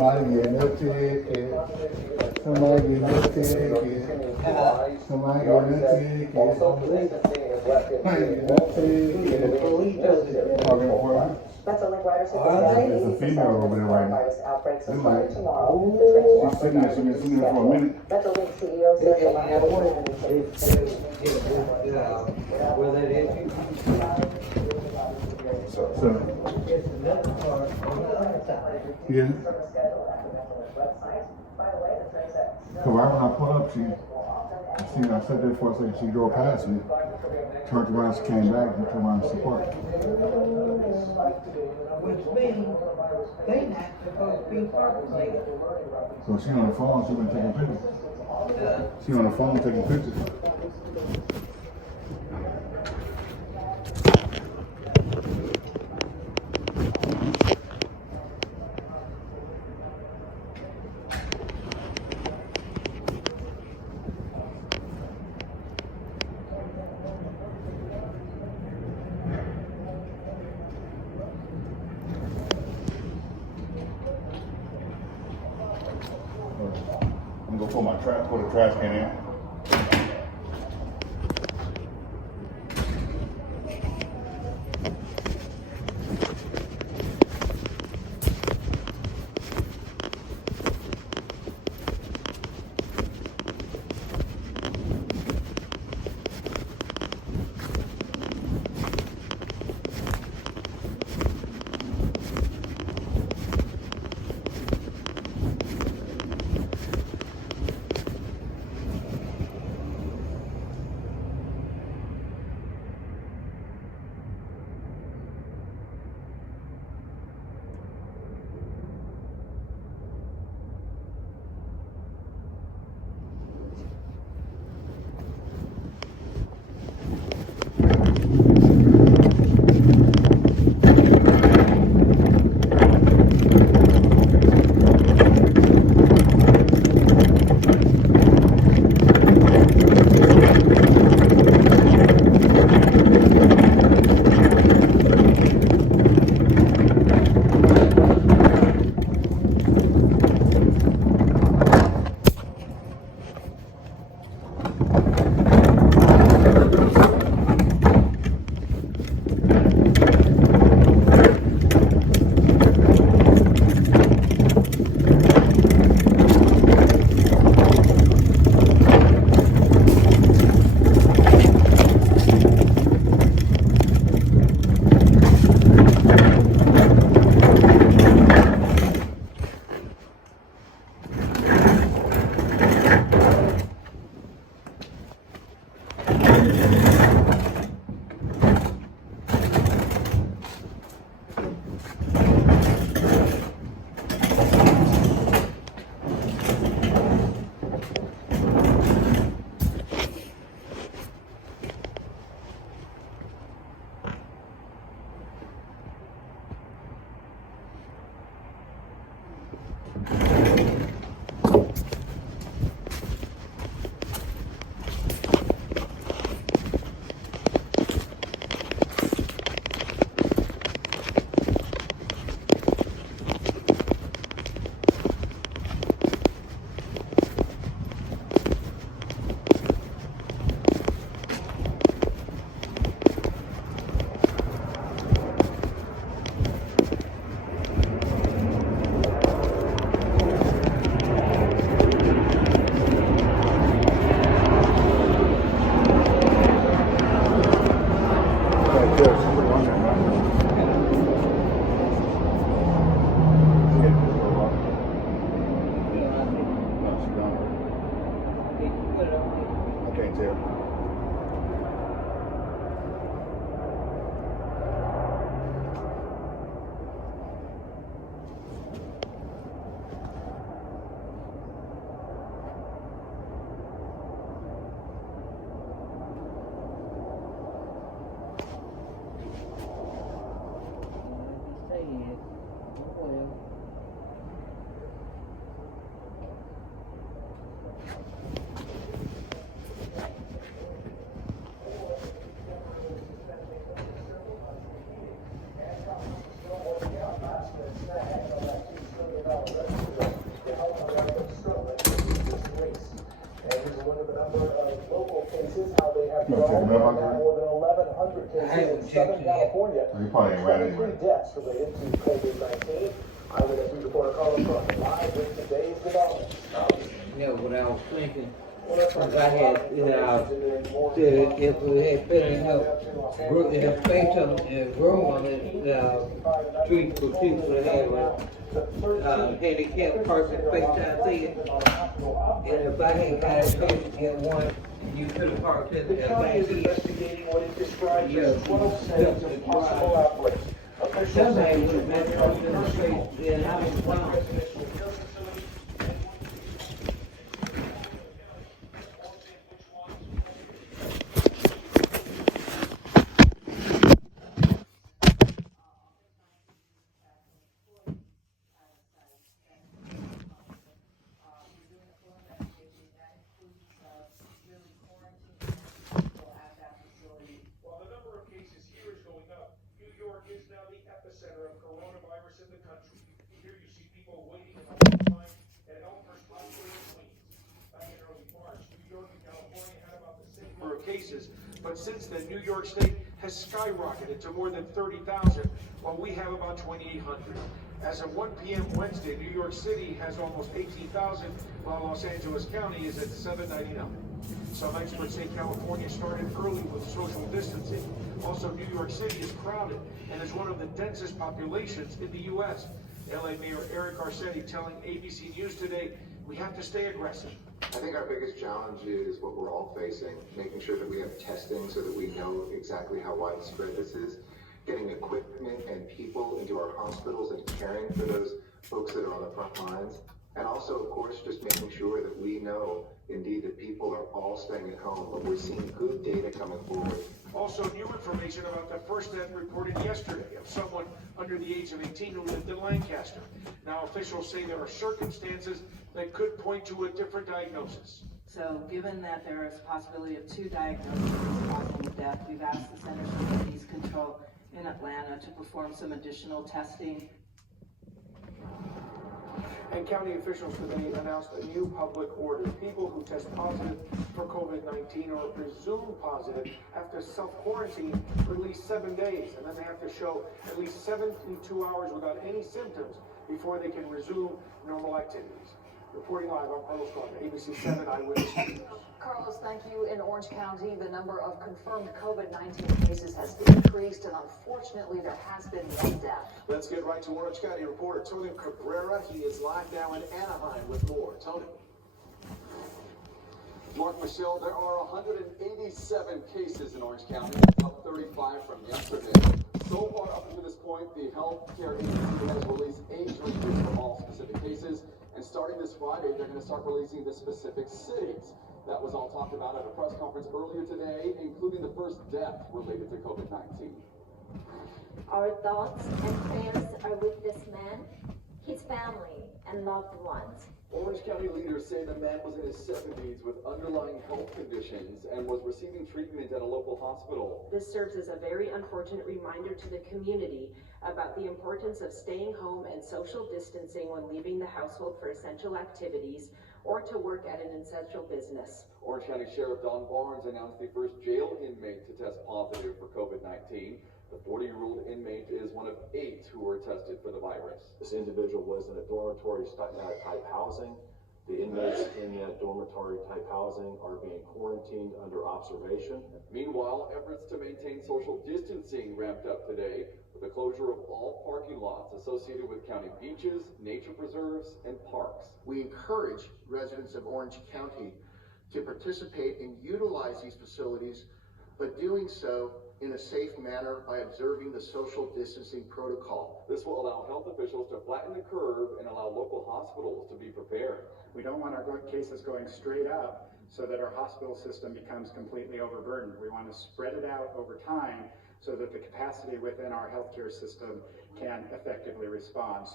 Somebody getting a ticket. Somebody getting a ticket. Somebody getting a ticket. That's a link writer said There's a female over there right now. outbreaks She's tomorrow. sitting there, she's been sitting there for a minute. Metro Link CEO said the Where that is? So, yeah. So right when I pulled up, I sat there for a second, she drove past me, turned around, she came back, and turned around to support. Which means they not supposed to be participating. So she on the phone, she been taking pictures. She on the phone taking pictures. I'm gonna go put a trash can in. number of local cases, how they have You wanna check grown, them out, and now Mark? more than 1,100 I cases haven't in checked Southern it yet. California. You probably ain't right 23 anyway. deaths related to COVID-19. Eyewitness News reporter Carlos Cross live with today's developments. Yeah, what I was thinking, if I had, if we had been enough, enough space on, room on this, street for people to have, handicap parking space out there. And if I had got a chance to get one, you could have parked in The the county back is here. investigating what it describes Yeah, as 12 settings of possible outbreaks. Officials say Somebody it's would have been parked in the street, and I was wrong. residential care facility. While the number of cases here is going up, New York is now the epicenter of coronavirus in the country. Here you see people waiting in a long line at Elmhurst Hospital in Queens. Back in early March, New York and California had about the same number of cases, but since then, New York State has skyrocketed to more than 30,000, while we have about 2,800. As of 1 p.m. Wednesday, New York City has almost 18,000, while Los Angeles County is at 799. Some experts say California started early with social distancing. Also, New York City is crowded and is one of the densest populations in the U.S. LA Mayor Eric Garcetti telling ABC News today, we have to stay aggressive. I think our biggest challenge is what we're all facing, making sure that we have testing so that we know exactly how widespread this is, getting equipment and people into our hospitals and caring for those folks that are on the front lines. And also, of course, just making sure that we know, indeed, that people are all staying at home, but we're seeing good data coming forward. Also, new information about the first death reported yesterday of someone under the age of 18 who lived in Lancaster. Now, officials say there are circumstances that could point to a different diagnosis. So given that there is a possibility of 2 diagnoses causing death, we've asked the Centers for Disease Control in Atlanta to perform some additional testing. And county officials today announced a new public order. People who test positive for COVID-19 or are presumed positive have to self-quarantine for at least 7 days, and then they have to show at least 72 hours without any symptoms before they can resume normal activities. Reporting live, I'm Carlos Clark, ABC 7 Eyewitness News. Carlos, thank you. In Orange County, the number of confirmed COVID-19 cases has increased, and unfortunately, there has been one death. Let's get right to Orange County reporter Tony Cabrera. He is live now in Anaheim with more. Tony. Mark, Michelle, there are 187 cases in Orange County, up 35 from yesterday. So far up until this point, the healthcare agency has released age ranges for all specific cases. And starting this Friday, they're going to start releasing the specific cities. That was all talked about at a press conference earlier today, including the first death related to COVID-19. Our thoughts and prayers are with this man, his family, and loved ones. Orange County leaders say the man was in his 70s with underlying health conditions and was receiving treatment at a local hospital. This serves as a very unfortunate reminder to the community about the importance of staying home and social distancing when leaving the household for essential activities or to work at an essential business. Orange County Sheriff Don Barnes announced the first jail inmate to test positive for COVID-19. The 40-year-old inmate is one of 8 who were tested for the virus. This individual was in a dormitory type housing. The inmates in that dormitory type housing are being quarantined under observation. Meanwhile, efforts to maintain social distancing ramped up today with the closure of all parking lots associated with county beaches, nature preserves, and parks. We encourage residents of Orange County to participate and utilize these facilities, but doing so in a safe manner by observing the social distancing protocol. This will allow health officials to flatten the curve and allow local hospitals to be prepared. We don't want our cases going straight up so that our hospital system becomes completely overburdened. We want to spread it out over time so that the capacity within our healthcare system can effectively respond.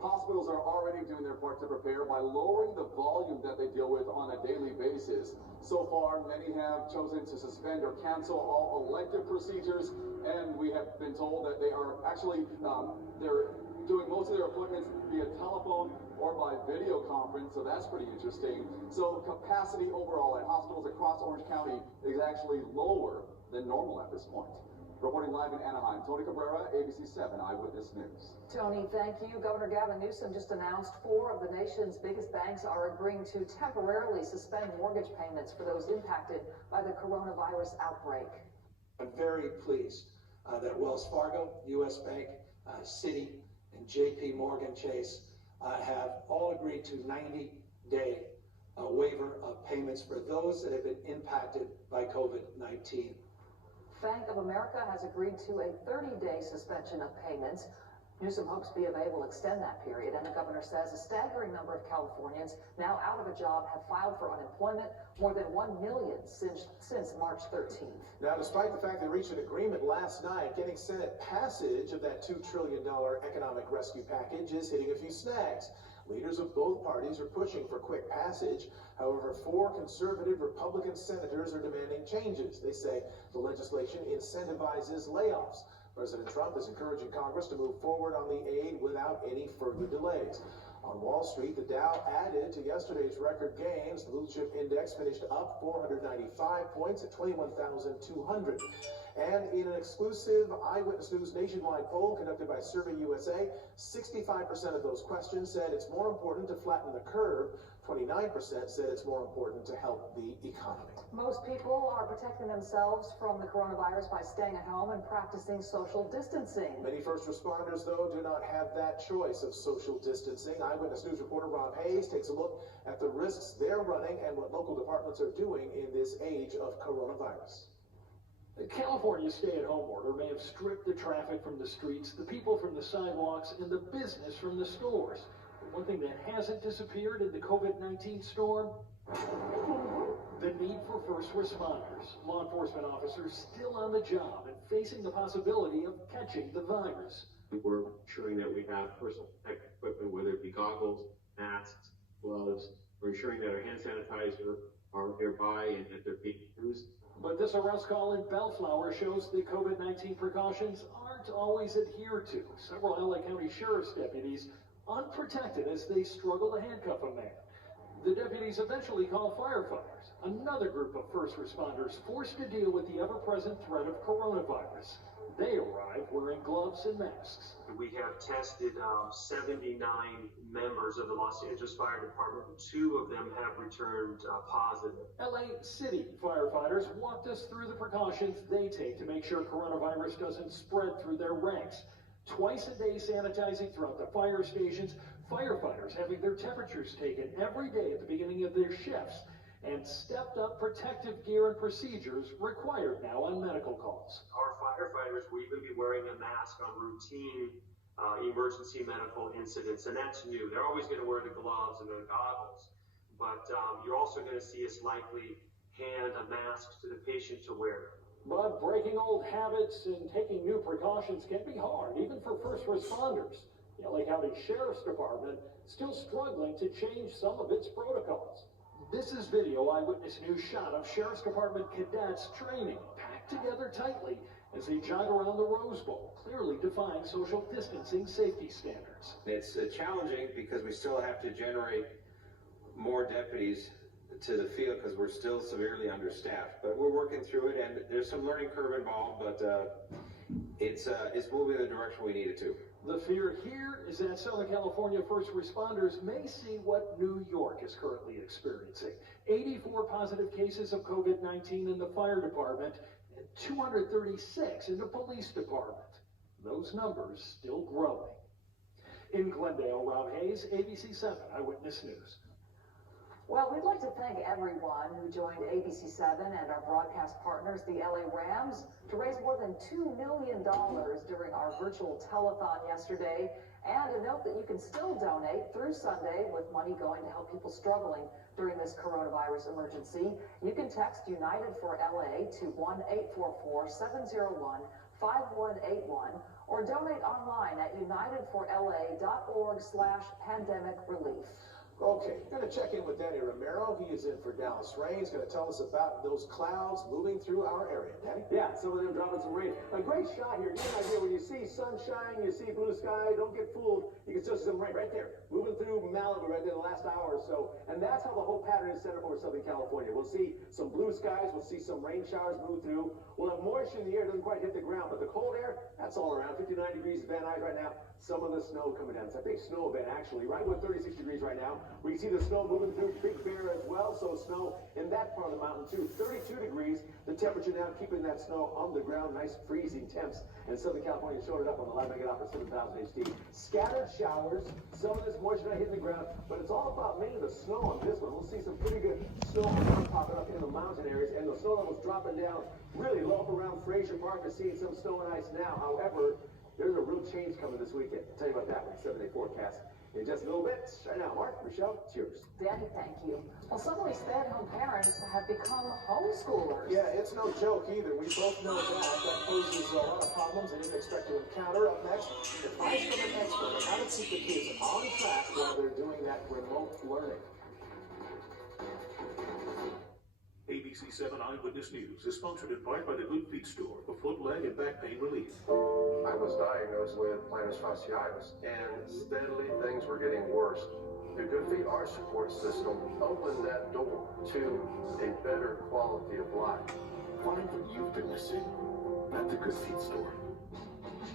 Hospitals are already doing their part to prepare by lowering the volume that they deal with on a daily basis. So far, many have chosen to suspend or cancel all elective procedures, and we have been told that they are actually, they're doing most of their appointments via telephone or by video conference, so that's pretty interesting. So capacity overall at hospitals across Orange County is actually lower than normal at this point. Reporting live in Anaheim, Tony Cabrera, ABC 7 Eyewitness News. Tony, thank you. Governor Gavin Newsom just announced 4 of the nation's biggest banks are agreeing to temporarily suspend mortgage payments for those impacted by the coronavirus outbreak. I'm very pleased that Wells Fargo, U.S. Bank, Citi, and J.P. Morgan Chase have all agreed to 90-day waiver of payments for those that have been impacted by COVID-19. Bank of America has agreed to a 30-day suspension of payments. Newsom hopes BofA will extend that period, and the governor says a staggering number of Californians now out of a job have filed for unemployment, more than 1 million since March 13th. Now, despite the fact they reached an agreement last night, getting Senate passage of that $2 trillion economic rescue package is hitting a few snags. Leaders of both parties are pushing for quick passage. However, 4 conservative Republican senators are demanding changes. They say the legislation incentivizes layoffs. President Trump is encouraging Congress to move forward on the aid without any further delays. On Wall Street, the Dow added to yesterday's record gains. The blue chip index finished up 495 points at 21,200. And in an exclusive Eyewitness News nationwide poll conducted by Survey USA, 65% of those questions said it's more important to flatten the curve. 29% said it's more important to help the economy. Most people are protecting themselves from the coronavirus by staying at home and practicing social distancing. Many first responders, though, do not have that choice of social distancing. Eyewitness News reporter Rob Hayes takes a look at the risks they're running and what local departments are doing in this age of coronavirus. The California stay-at-home order may have stripped the traffic from the streets, the people from the sidewalks, and the business from the stores. But one thing that hasn't disappeared in the COVID-19 storm? The need for first responders. Law enforcement officers still on the job and facing the possibility of catching the virus. We're ensuring that we have personal protective equipment, whether it be goggles, masks, gloves. We're ensuring that our hand sanitizer are nearby and that they're being used. But this arrest call in Bellflower shows the COVID-19 precautions aren't always adhered to. Several LA County Sheriff's deputies unprotected as they struggle to handcuff a man. The deputies eventually call firefighters, another group of first responders forced to deal with the ever-present threat of coronavirus. They arrive wearing gloves and masks. We have tested 79 members of the Los Angeles Fire Department. 2 of them have returned positive. LA City firefighters walked us through the precautions they take to make sure coronavirus doesn't spread through their ranks. Twice a day sanitizing throughout the fire stations, firefighters having their temperatures taken every day at the beginning of their shifts, and stepped up protective gear and procedures required now on medical calls. Our firefighters will even be wearing a mask on routine emergency medical incidents, and that's new. They're always going to wear the gloves and the goggles, but you're also going to see us likely hand a mask to the patient to wear. But breaking old habits and taking new precautions can be hard, even for first responders. The LA County Sheriff's Department still struggling to change some of its protocols. This is video Eyewitness News shot of Sheriff's Department cadets training, packed together tightly as they jog around the Rose Bowl, clearly defying social distancing safety standards. It's challenging because we still have to generate more deputies to the field because we're still severely understaffed. But we're working through it, and there's some learning curve involved, but it's moving in the direction we need it to. The fear here is that Southern California first responders may see what New York is currently experiencing. 84 positive cases of COVID-19 in the fire department and 236 in the police department. Those numbers still growing. In Glendale, Rob Hayes, ABC 7 Eyewitness News. Well, we'd like to thank everyone who joined ABC7 and our broadcast partners, the LA Rams, to raise more than $2 million during our virtual telethon yesterday. And to note that you can still donate through Sunday with money going to help people struggling during this coronavirus emergency. You can text United for LA to 1-844-701-5181 or donate online at unitedforla.org/pandemic relief. Okay, gonna check in with Danny Romero. He is in for Dallas Rain. He's gonna tell us about those clouds moving through our area. Danny? Yeah, some of them dropping some rain. A great shot here. Get an idea. When you see sunshine, you see blue sky, don't get fooled. You can still see some rain right there. Moving through Malibu right there the last hour or so. And that's how the whole pattern is set up over Southern California. We'll see some blue skies. We'll see some rain showers move through. We'll have moisture in the air. It doesn't quite hit the ground, but the cold air, that's all around. 59 degrees in Van Nuys right now. Some of the snow coming down. It's a big snow event, actually. Right with 36 degrees right now. We can see the snow moving through Big Bear as well. So snow in that part of the mountain, too. 32 degrees. The temperature now keeping that snow on the ground. Nice freezing temps. And Southern California showed it up on the live I get off for 7,000 HD. Scattered showers. Some of this moisture not hitting the ground. But it's all about mainly the snow on this one. We'll see some pretty good snow popping up in the mountain areas. And the snow levels dropping down really low up around Fraser Park. We're seeing some snow and ice now. However, there's a real change coming this weekend. I'll tell you about that with the 7-day forecast in just a little bit. Right now, Mark, Michelle, it's yours. Danny, thank you. Well, suddenly stay-at-home parents have become homeschoolers. Yeah, it's no joke either. We both know that. That poses a lot of problems they didn't expect to encounter. Up next, advice from an expert on how to keep the kids on track while they're doing that remote learning. ABC7 Eyewitness News is sponsored in part by the Good Feet Store, a foot, leg, and back pain relief. I was diagnosed with plantar fasciitis, and steadily things were getting worse. The Good Feet Arch Support System opened that door to a better quality of life. Find what you've been missing at the Good Feet Store.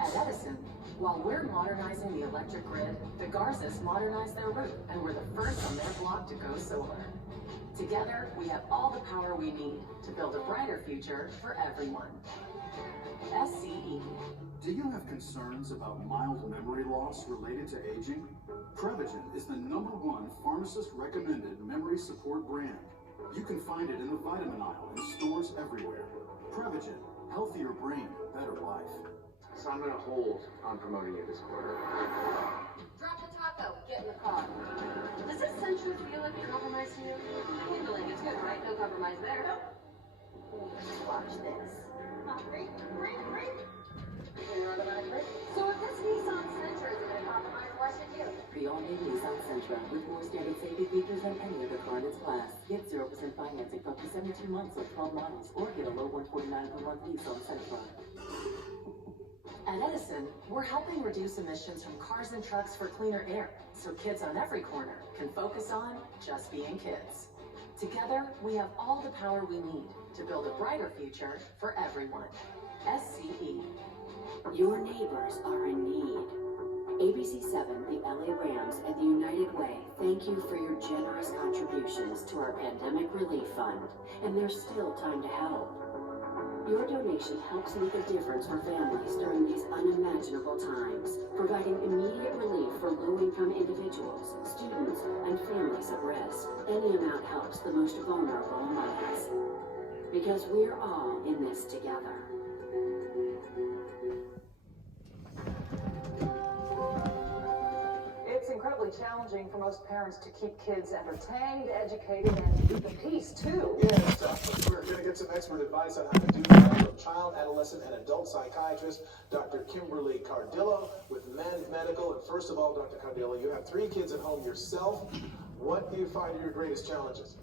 At Edison, while we're modernizing the electric grid, the Garzas modernized their route and were the first on their block to go solar. Together, we have all the power we need to build a brighter future for everyone. SCE. Do you have concerns about mild memory loss related to aging? Prevagen is the #1 pharmacist-recommended memory support brand. You can find it in the vitamin aisle in stores everywhere. Prevagen, healthier brain, better life. So I'm going to hold on promoting you this quarter. Drop the taco. Get in the car. Does this Centra feel like a compromise to you? Kindling, it's good, right? No compromise there. Just watch this. Great. So if this Nissan Sentra isn't a compromise, why should you? The all-new Nissan Sentra with more standard safety features than any other car in its class. Get 0% financing for up to 72 months on 12 models, or get a low $149 per month lease on Sentra. At Edison, we're helping reduce emissions from cars and trucks for cleaner air, so kids on every corner can focus on just being kids. Together, we have all the power we need to build a brighter future for everyone. SCE. Your neighbors are in need. ABC7, the LA Rams, and the United Way thank you for your generous contributions to our pandemic relief fund, and there's still time to help. Your donation helps make a difference for families during these unimaginable times, providing immediate relief for low-income individuals, students, and families at risk. Any amount helps the most vulnerable among us, because we're all in this together. It's incredibly challenging for most parents to keep kids entertained, educated, and keep the peace, too. Yeah, it's tough. We're going to get some expert advice on how to do that from child, adolescent, and adult psychiatrist Dr. Kimberly Cardillo with Mend Medical. And first of all, Dr. Cardillo, you have 3 kids at home yourself. What do you find are your greatest challenges?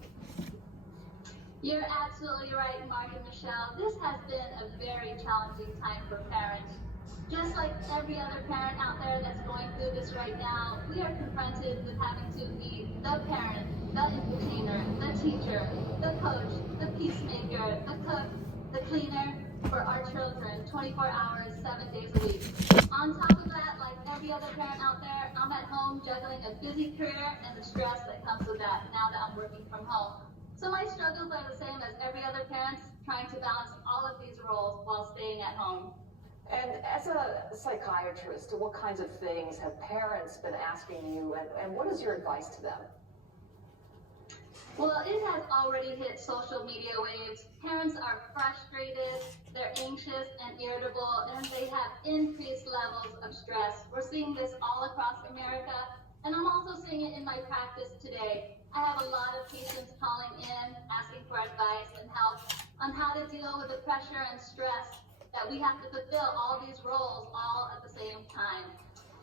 You're absolutely right, Mark and Michelle. This has been a very challenging time for parents. Just like every other parent out there that's going through this right now, we are confronted with having to be the parent, the entertainer, the teacher, the coach, the peacemaker, the cook, the cleaner for our children 24 hours, 7 days a week. On top of that, like every other parent out there, I'm at home juggling a busy career and the stress that comes with that now that I'm working from home. So my struggles are the same as every other parent, trying to balance all of these roles while staying at home. And as a psychiatrist, what kinds of things have parents been asking you, and what is your advice to them? Well, it has already hit social media waves. Parents are frustrated, they're anxious and irritable, and they have increased levels of stress. We're seeing this all across America, and I'm also seeing it in my practice today. I have a lot of patients calling in, asking for advice and help on how to deal with the pressure and stress that we have to fulfill all these roles all at the same time.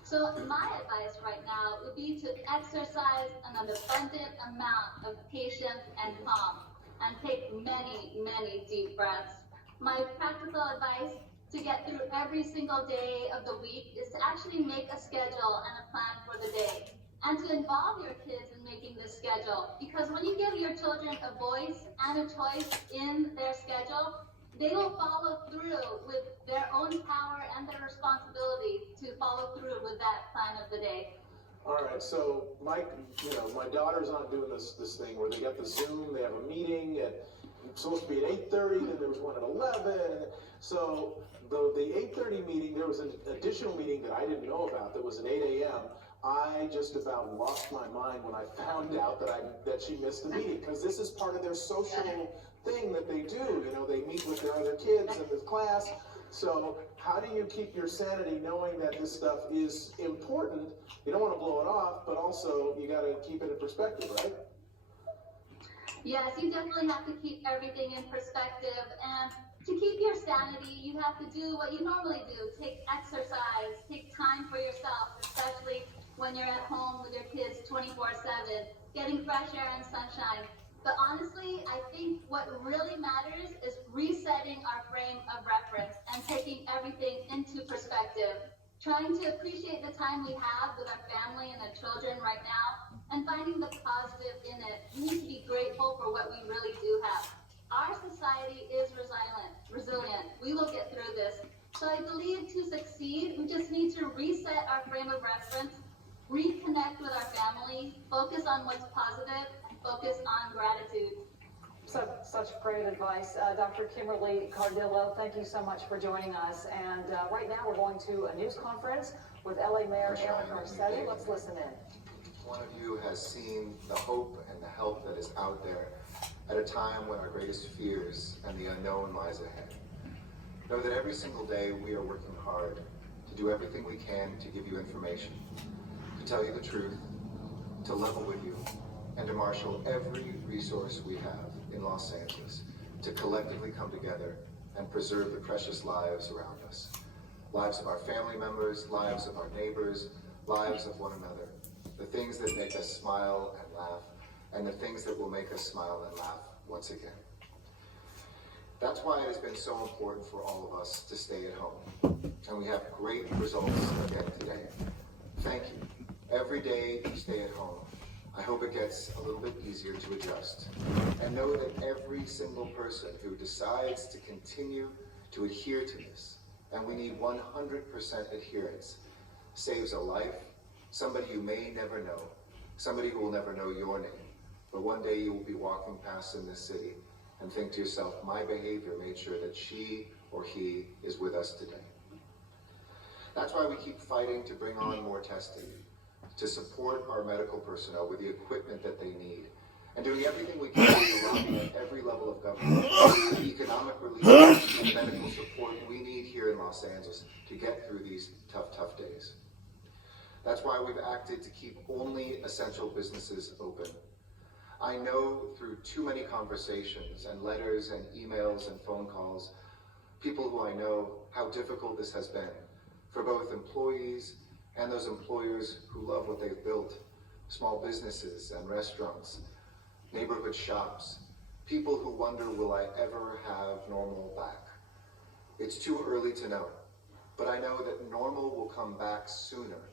So my advice right now would be to exercise an abundant amount of patience and calm, and take many, many deep breaths. My practical advice to get through every single day of the week is to actually make a schedule and a plan for the day, and to involve your kids in making this schedule. Because when you give your children a voice and a choice in their schedule, they will follow through with their own power and their responsibility to follow through with that plan of the day. All right, so Mike, my daughter's on doing this thing where they got the Zoom, they have a meeting, and it's supposed to be at 8:30, then there was one at 11, and so the 8:30 meeting, there was an additional meeting that I didn't know about that was at 8 a.m. I just about lost my mind when I found out that she missed the meeting, because this is part of their social thing that they do. They meet with their other kids in the class. So how do you keep your sanity knowing that this stuff is important? You don't want to blow it off, but also you got to keep it in perspective, right? Yes, you definitely have to keep everything in perspective, and to keep your sanity, you have to do what you normally do. Take exercise, take time for yourself, especially when you're at home with your kids 24/7, getting fresh air and sunshine. But honestly, I think what really matters is resetting our frame of reference and taking everything into perspective. Trying to appreciate the time we have with our family and our children right now, and finding the positive in it. We need to be grateful for what we really do have. Our society is resilient. We will get through this. So I believe to succeed, we just need to reset our frame of reference, reconnect with our family, focus on what's positive, and focus on gratitude. Such great advice. Dr. Kimberly Cardillo, thank you so much for joining us. And right now we're going to a news conference with LA Mayor Eric Garcetti. Let's listen in. One of you has seen the hope and the help that is out there at a time when our greatest fears and the unknown lies ahead. Know that every single day we are working hard to do everything we can to give you information, to tell you the truth, to level with you, and to marshal every resource we have in Los Angeles to collectively come together and preserve the precious lives around us. Lives of our family members, lives of our neighbors, lives of one another. The things that make us smile and laugh, and the things that will make us smile and laugh once again. That's why it has been so important for all of us to stay at home. And we have great results again today. Thank you. Every day you stay at home, I hope it gets a little bit easier to adjust. And know that every single person who decides to continue to adhere to this, and we need 100% adherence, saves a life, somebody you may never know, somebody who will never know your name. But one day you will be walking past in this city and think to yourself, my behavior made sure that she or he is with us today. That's why we keep fighting to bring on more testing, to support our medical personnel with the equipment that they need, and doing everything we can to lobby at every level of government for the economic relief and medical support we need here in Los Angeles to get through these tough days. That's why we've acted to keep only essential businesses open. I know through too many conversations and letters and emails and phone calls, people who I know, how difficult this has been for both employees and those employers who love what they've built, small businesses and restaurants, neighborhood shops, people who wonder, will I ever have normal back? It's too early to know, but I know that normal will come back sooner,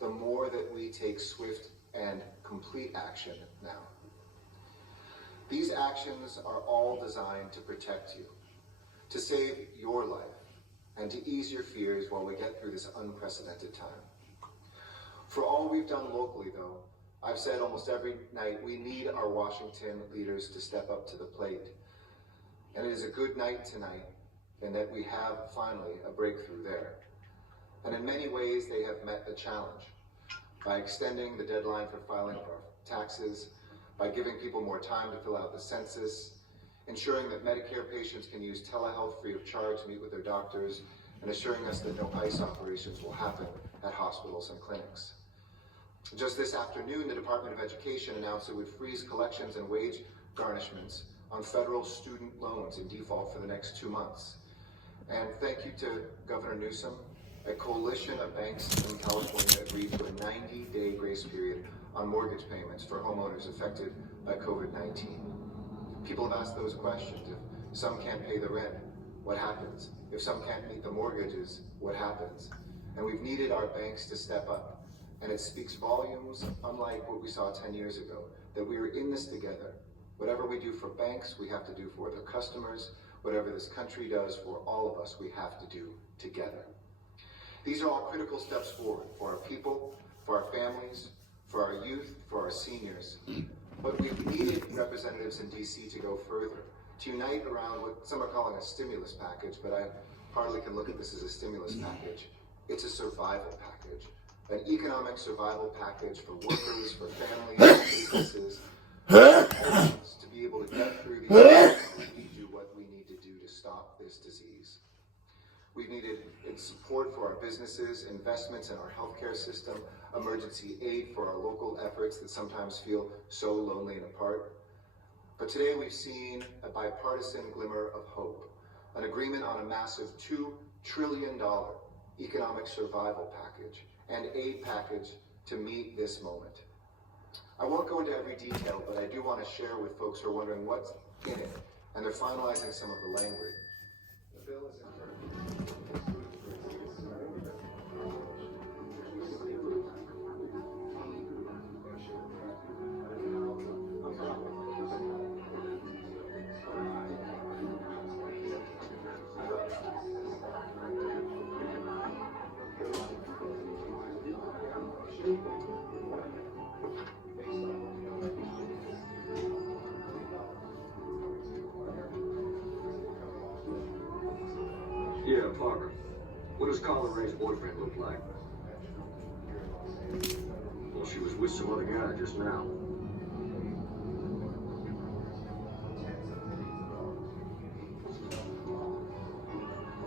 the more that we take swift and complete action now. These actions are all designed to protect you, to save your life, and to ease your fears while we get through this unprecedented time. For all we've done locally, though, I've said almost every night, we need our Washington leaders to step up to the plate. And it is a good night tonight in that we have finally a breakthrough there. And in many ways, they have met the challenge by extending the deadline for filing of our taxes, by giving people more time to fill out the census, ensuring that Medicare patients can use telehealth free of charge to meet with their doctors, and assuring us that no ICE operations will happen at hospitals and clinics. Just this afternoon, the Department of Education announced it would freeze collections and wage garnishments on federal student loans in default for the next 2 months. And thank you to Governor Newsom a coalition of banks in California agreed to a 90-day grace period on mortgage payments for homeowners affected by COVID-19. People have asked those questions. If some can't pay the rent, what happens? If some can't meet the mortgages, what happens? And we've needed our banks to step up. And it speaks volumes, unlike what we saw 10 years ago, that we are in this together. Whatever we do for banks, we have to do for the customers. Whatever this country does for all of us, we have to do together. These are all critical steps forward for our people, for our families, for our youth, for our seniors. But we've needed representatives in DC to go further, to unite around what some are calling a stimulus package, but I hardly can look at this as a stimulus package. It's a survival package, an economic survival package for workers, for families, for businesses, to be able to get through these times. We need to do what we need to do to stop this disease. We've needed support for our businesses, investments in our healthcare system, emergency aid for our local efforts that sometimes feel so lonely and apart. But today we've seen a bipartisan glimmer of hope, an agreement on a massive $2 trillion economic survival package and aid package to meet this moment. I won't go into every detail, but I do want to share with folks who are wondering what's in it, and they're finalizing some of the language. The bill is Yeah, Parker. What does Colin Ray's boyfriend look like? Well, she was with some other guy just now.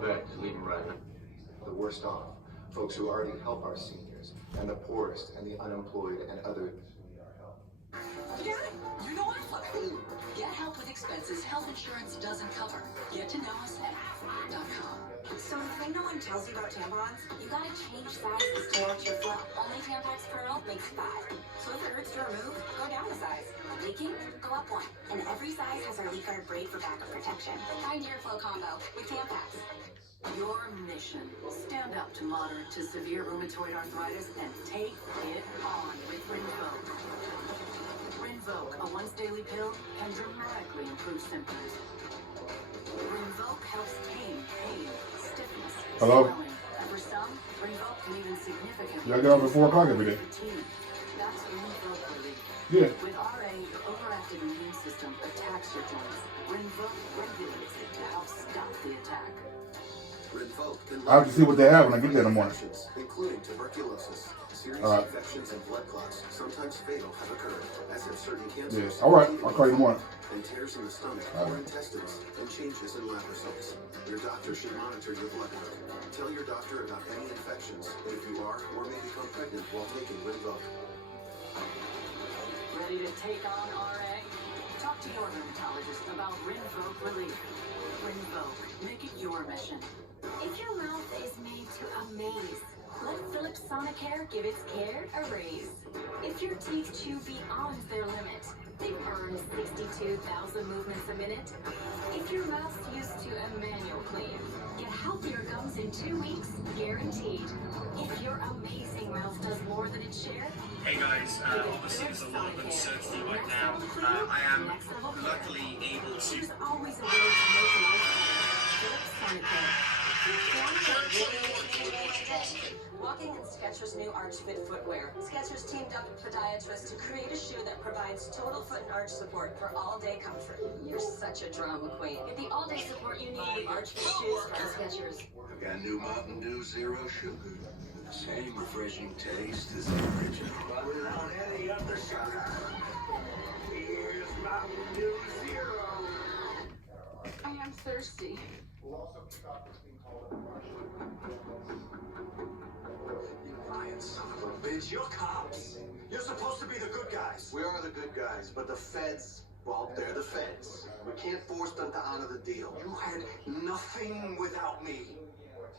Thanks, leave him right. The worst off, folks who already help our seniors, and the poorest, and the unemployed, and others. You got it. You know Aflac. Get help with expenses health insurance doesn't cover. Get to know us at Aflac.com. So if no one tells you about tampons, you gotta change sizes to match your flow. Only Tampax Pearl makes 5. So if it hurts to remove, go down a size. Leaking? Go up 1. And every size has our leak guard braid for backup protection. Find your flow combo with Tampax. Your mission. Stand up to moderate to severe rheumatoid arthritis and take it on with Rinvoq. Rinvoq, a once daily pill, can dramatically improve symptoms. Rinvoq helps tame pain, stiffness, Hello? swelling, and for some, Rinvoq can even significantly Y'all get off at 4 o'clock every day. fatigue. That's Rinvoq relief. Yeah. With RA, your overactive immune system attacks your joints. Rinvoq regulates it to help stop the attack. Rinvoq can I'll have to see what they have when I get there in the morning. infections, including tuberculosis. Serious infections and blood clots, sometimes fatal, have occurred, as have certain cancers. Yeah. All right. I'll call you in the morning. And tears in the stomach All or right. intestines, and changes in lab results. Your doctor should monitor your blood work. Tell your doctor about any infections, and if you are or may become pregnant while taking Rinvoq. Ready to take on RA? Talk to your rheumatologist about Rinvoq relief. Rinvoq, make it your mission. If your mouth is made to amaze, let Philips Sonicare give its care a raise. If your teeth chew beyond their limit, they burn 62,000 movements a minute. If your mouth's used to a manual clean, get healthier gums in 2 weeks, guaranteed. If your amazing mouth does more than its share, Hey guys, obviously there's a lot of uncertainty right now. I am luckily able to... there's always a way to make life better. Philips Sonicare. Walking in Skechers' new Arch Fit footwear. Skechers teamed up with podiatrists to create a shoe that provides total foot and arch support for all-day comfort. You're such a drama queen. Get the all-day support you need with Arch Fit shoes from Skechers. I've got new Mountain Dew Zero Sugar. Same refreshing taste as the original. Without any other sugar. Here's Mountain Dew Zero. I am thirsty. We'll also kick off this thing called You lying son of a bitch. You're cops. You're supposed to be the good guys. We are the good guys, but the feds Well, they're the feds. We can't force them to honor the deal. You had nothing without me.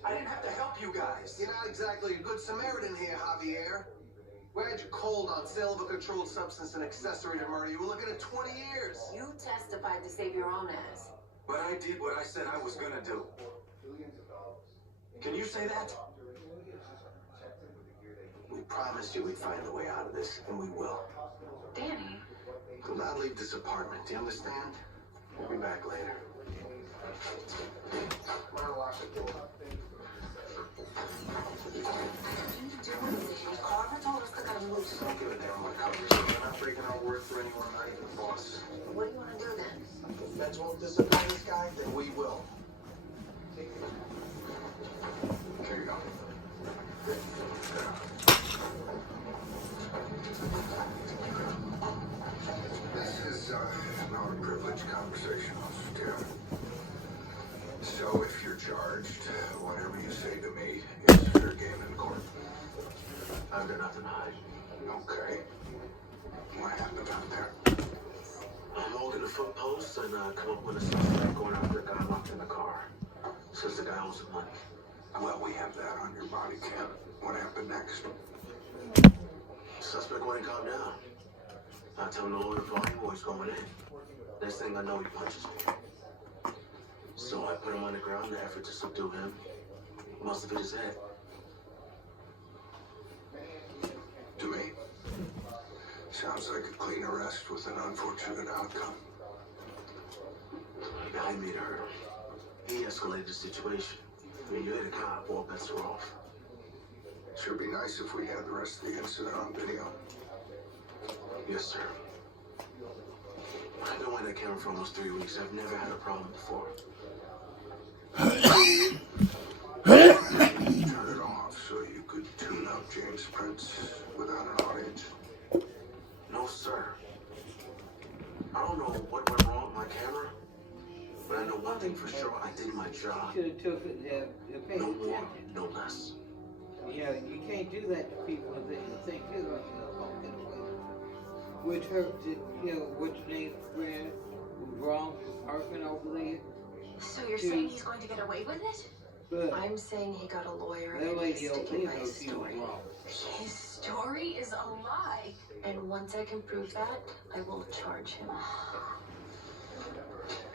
I didn't have to help you guys. You're not exactly a good Samaritan here, Javier. We had you cold on sale of a controlled substance and accessory to murder. You were looking at 20 years. You testified to save your own ass. But I did what I said I was gonna do. Can you say that? We promised you we'd find a way out of this, and we will. Danny. Do not leave this apartment, do you understand? We'll be back later. Carver told us to cut him loose. Don't give a damn what Carver says. We're not breaking our word for anyone, not even the boss. What do you want to do then? If the feds won't discipline this guy, then we will. Here you go. This is not a privileged conversation, Officer Tim. So if you're charged, whatever you say to me is fair game in court. I've got nothing to hide. Okay. What happened out there? I'm holding the foot post and come up with a suspect going after a guy locked in the car. Says the guy owns some money. Well, we have that on your body cam. What happened next? Suspect went and calmed down. I tell him to lower the volume or he's going in. Next thing I know, he punches me. So I put him on the ground in an effort to subdue him. Must have hit his head. To me? Sounds like a clean arrest with an unfortunate outcome. The guy made her. He escalated the situation. I mean, you hit a cop, all bets are off. Sure be nice if we had the rest of the incident on video. Yes, sir. I've been wearing that camera for almost 3 weeks. I've never had a problem before. Turn it off so you could tune up James Prince without an audience. No, sir. I don't know what went wrong with my camera, but I know one thing for sure. I did my job. Should have took it, No more, no less. Yeah, you can't do that to people if they think too like walking away. Which hurt did, what's name friend was wrong for parking over there. So you're saying he's going to get away with it? But I'm saying he got a lawyer that and lady he's over sticking there by knows his she was story. wrong. His story is a lie. And once I can prove that, I will charge him.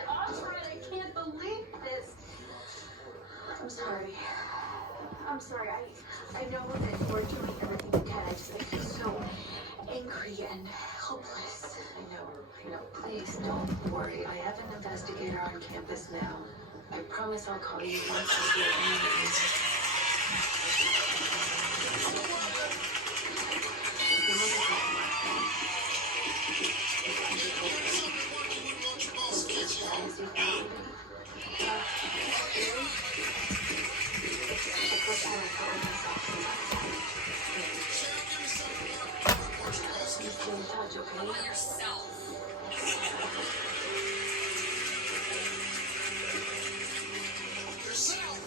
Alfred, I can't believe this. I'm sorry. I'm sorry. I know that we're doing everything we can. I feel so angry and helpless. I know. Please don't worry. I have an investigator on campus now. I promise I'll call you once I hear anything.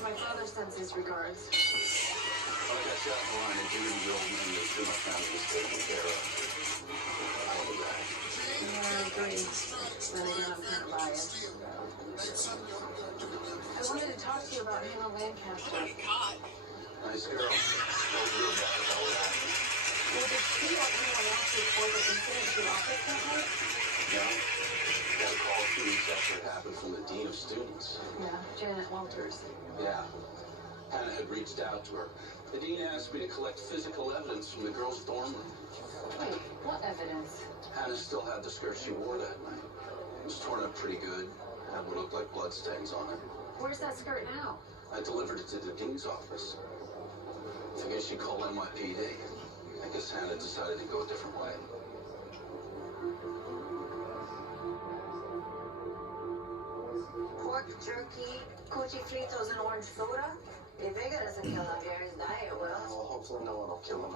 My father sends his regards. I got shot in the line of duty, you'll be sure my family was taken care of. I'll be back. Yeah, I agree. Then again, I'm kind of biased. I wanted to talk to you about Hannah Lancaster. Nice girl. Well, did she or anyone else report the incident to your office that night? Yeah. Got a call 2 weeks after it happened from the dean of students. Yeah, Janet Walters. Yeah. Hannah had reached out to her. The dean asked me to collect physical evidence from the girl's dorm room. Wait, what evidence? Hannah still had the skirt she wore that night. It was torn up pretty good. Had what looked like bloodstains on it. Where's that skirt now? I delivered it to the dean's office. I guess she called NYPD. I guess Hannah decided to go a different way. Pork jerky, coochie fritos, and orange soda? If Vega doesn't kill Javier's diet, will. Well, hopefully no one will kill him.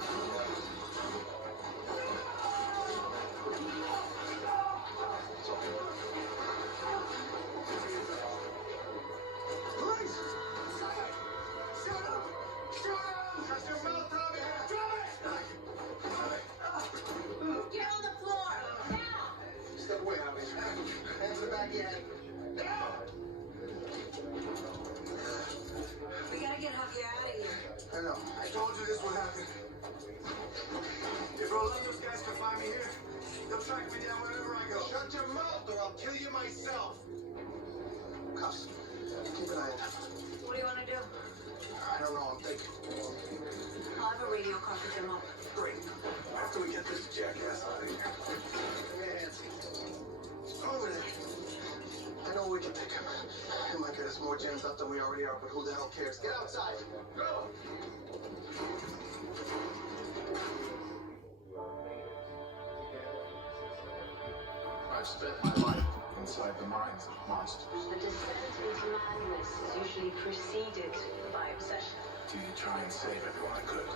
Get on the floor, now! Step away, Javi. get out of here. I know. I told you this would happen. If all of those guys can find me here, they'll track me down wherever I go. Shut your mouth or I'll kill you myself. Cops, keep an eye on them. What do you want to do? I don't know, I'm thinking. I'll have a radio call for them up. Great. After we get this jackass out of here. Nancy. Over there. I know we can pick him. He might get us more jams up than we already are, but who the hell cares? Get outside. Go! I've spent my life inside the minds of monsters. The descent into madness is usually preceded by obsession. Do you try and save everyone I could?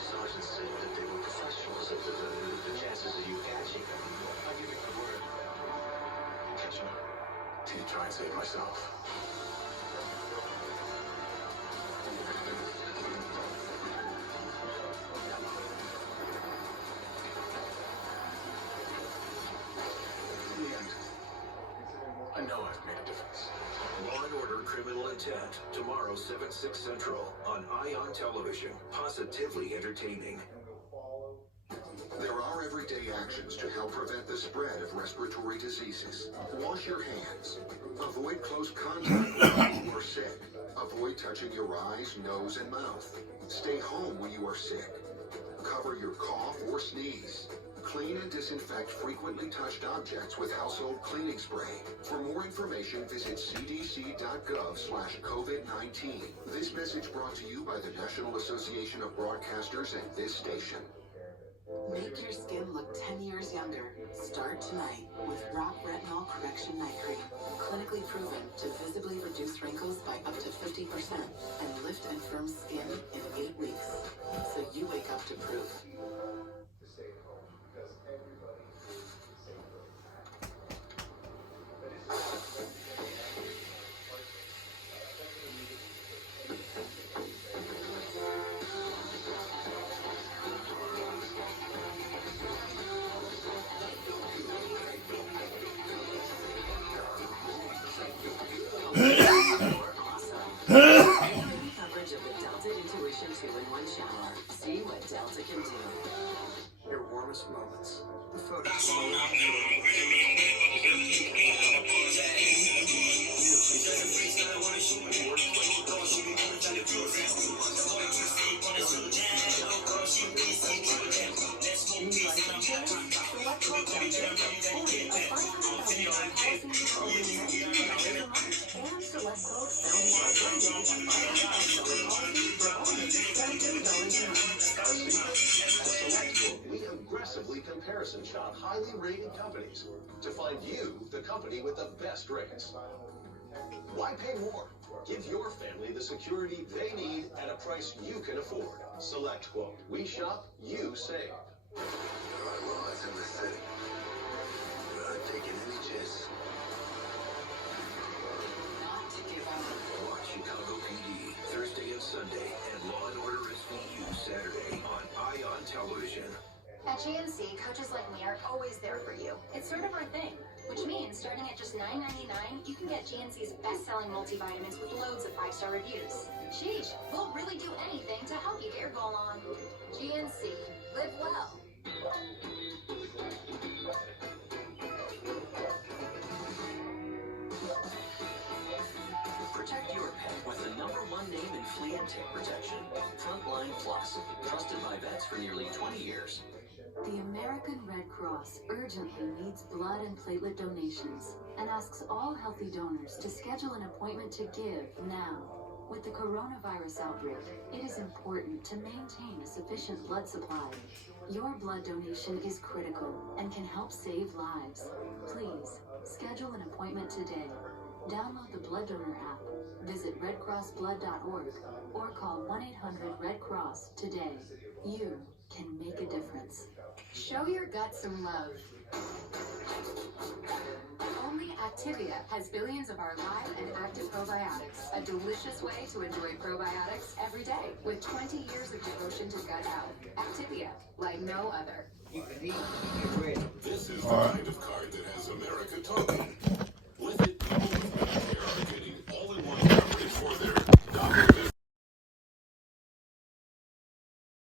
Sergeant said that they were professionals. The chances of you catching them, I'll give you my word. Catch me. Do you try and save myself? In the end, I know I've made a difference. Law and Order Criminal Intent, tomorrow 7/6 Central on ION Television. Positively entertaining. There are everyday actions to help prevent the spread of respiratory diseases. Wash your hands. Avoid close contact with people who are sick. Avoid touching your eyes, nose, and mouth. Stay home when you are sick. Cover your cough or sneeze. Clean and disinfect frequently touched objects with household cleaning spray. For more information, visit cdc.gov/COVID-19. This message brought to you by the National Association of Broadcasters and this station. Make your skin look 10 years younger. Start tonight with Rock Retinol Correction Night Cream. Clinically proven to visibly reduce wrinkles by up to 50% and lift and firm skin in 8 weeks. So you wake up to proof. Coverage of the Delta Intuition 2-in-1 shower. See what Delta can do. Your warmest moments. The photos. We aggressively comparison shop highly rated companies to find you the company with the best rates. Why pay more? Give your family the security they need at a price you can afford. Select Quote. We shop, you save. There are laws in the city. We're not taking any chances. Not to give up. Watch Chicago PD Thursday and Sunday, and Law and Order SVU Saturday on ION Television. At GNC, coaches like me are always there for you. It's sort of our thing, which means starting at just $9.99, you can get GNC's best-selling multivitamins with loads of 5-star reviews. Sheesh, we'll really do anything to help you get your goal on. GNC, live well. Protect your pet with the #1 name in flea and tick protection. Frontline Plus, trusted by vets for nearly 20 years. The American Red Cross urgently needs blood and platelet donations and asks all healthy donors to schedule an appointment to give now. With the coronavirus outbreak, it is important to maintain a sufficient blood supply. Your blood donation is critical and can help save lives. Please, schedule an appointment today. Download the Blood Donor app, visit redcrossblood.org, or call 1-800-RED-CROSS today. You can make a difference. Show your gut some love. Only Activia has billions of our live and active probiotics. A delicious way to enjoy probiotics every day with 20 years of devotion to gut health. Activia, like no other. This is the kind of card that has America talking.